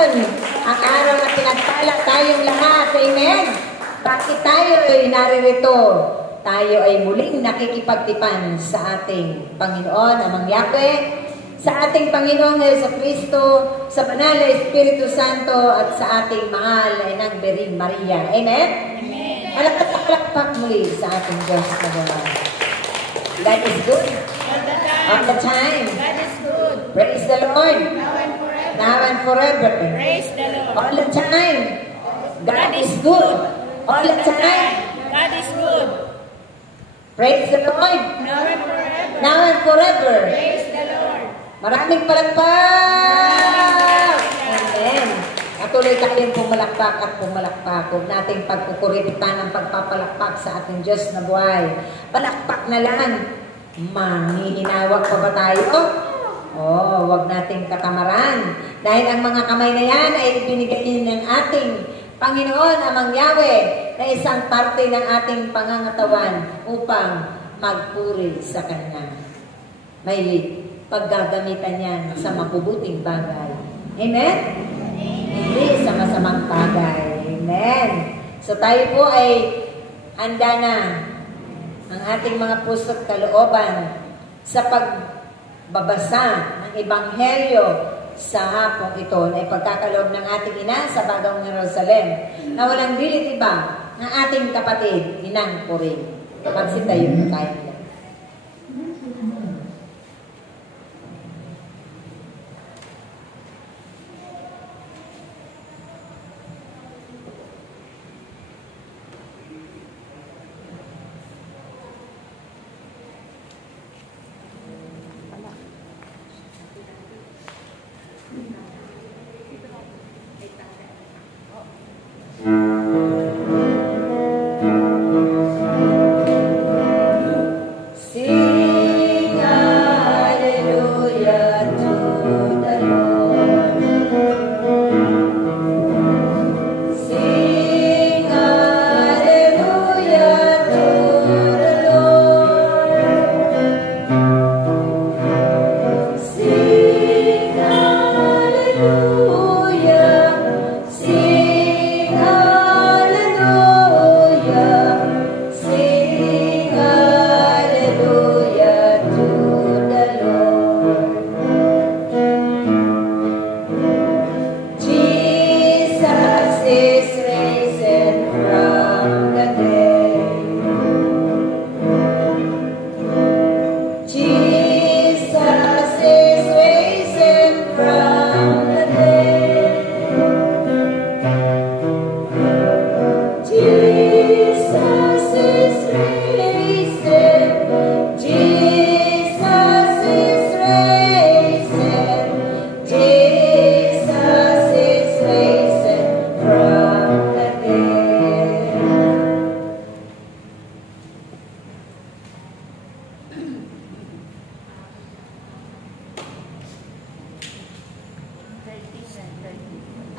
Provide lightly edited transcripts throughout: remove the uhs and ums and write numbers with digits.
ang araw na pinagpala tayong lahat. Amen? Bakit tayo ay naririto? Tayo ay muling nakikipagtipan sa ating Panginoon, amang Yahweh, sa ating Panginoong Jesucristo, sa Banal na Espiritu Santo, at sa ating mahal na Inang Birhing Maria. Amen? Amen. Malakpak muli sa ating Diyos na buwan. God is good. All the time. God is good. Praise the Lord. Now and forever. Praise the Lord. All the time. God is good. All the time. God is good. Praise the Lord. Now and forever. Now and forever. Praise the Lord. Maraming palakpak. Amen. Patuloy tayong pumalakpak at pumalakpak. Huwag nating pagkukuripitan ang pagpapalakpak sa ating Diyos na buhay. Palakpak na lang. Manghihinawak pa ba tayo? Huwag nating katamaran. Dahil ang mga kamay na yan ay ibinigay ng ating Panginoon, amang Yahweh, na isang parte ng ating pangangatawan upang magpuri sa Kanya. May paggagamitan yan sa mabubuting bagay. Amen? Hindi sa masamang bagay. Amen. So tayo po ay handa na ang ating mga puso't kalooban sa pagbabasa ng Ebanghelyo sa hapong ito na ipagkakaloob ng ating ina sa Bagong Jerusalem na walang dilit iba ng ating kapatid, Inang Puring. Magsitayo po tayo.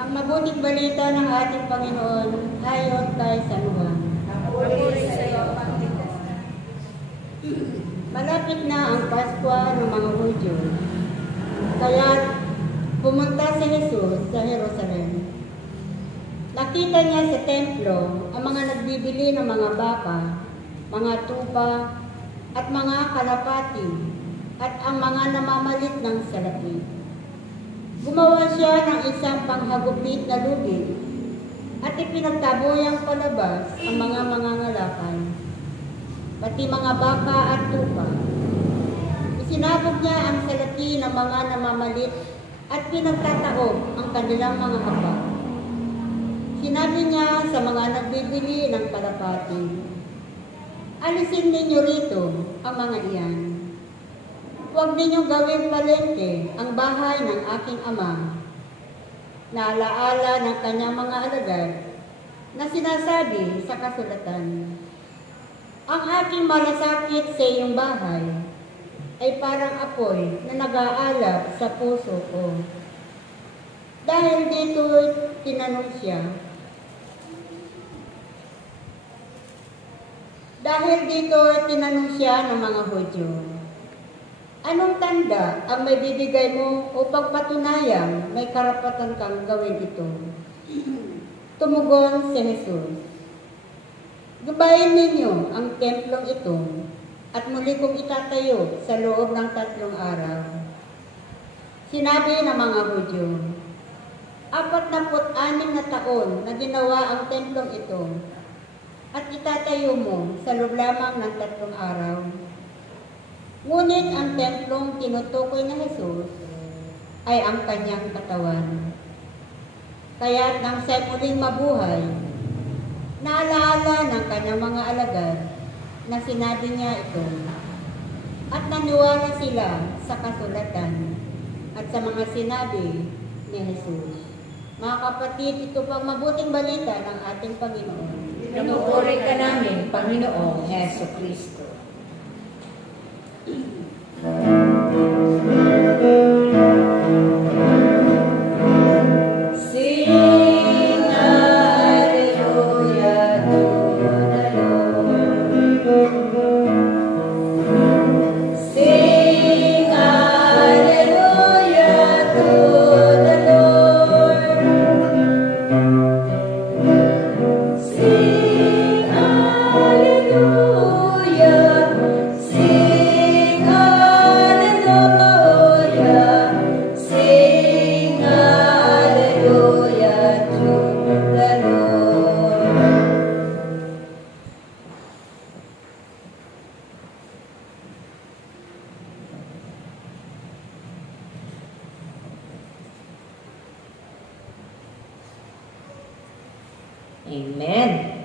Ang mabuting balita ng ating Panginoon ayon kay San Juan. Malapit na ang Pasko ng mga Hudyo. Kaya pumunta si Jesus sa Jerusalem. Nakita niya sa templo ang mga nagbibili ng mga baka, mga tupa, at mga kalapati, at ang mga namamalit ng salapi. Gumawa siya ng isang panghagupit na lubid at ipinagtabuyang palabas ang mga mangangalakal, pati mga baka at tupa. Isinabog niya ang salapi ng mga namamalit at pinagtataob ang kanilang mga haba. Sinabi niya sa mga nagbibili ng kalapati, "Alisin ninyo rito ang mga iyan. Huwag ninyong gawing palengke ang bahay ng aking ama." Naalaala ng kanyang mga alagad na sinasabi sa kasulatan, "Ang aking malasakit sa iyong bahay ay parang apoy na nag-aalab sa puso ko." Dahil dito tinanong siya, ng mga Hudyo, Anong tanda ang may bibigay mo upang patunayang may karapatan kang gawin ito? Tumugon si Jesus. Gabayin ninyo ang templong ito at muli kong itatayo sa loob ng 3 araw. Sinabi ng mga Hudyo, 46 na taon na ginawa ang templong ito at itatayo mo sa loob lamang ng 3 araw. Ngunit ang templong tinutukoy na Jesus ay ang kanyang katawan. Kaya't nang siya'y muling mabuhay, naalaala ng kanyang mga alagad na sinabi niya ito at naniwala sila sa kasulatan at sa mga sinabi ni Jesus. Mga kapatid, ito pang mabuting balita ng ating Panginoon. Pinupuri ka namin, Panginoong Heso Kristo. Sing hallelujah to the Lord. Sing hallelujah to the Lord. Sing hallelujah. Sing hallelujah. Sing hallelujah to the Lord. Amen.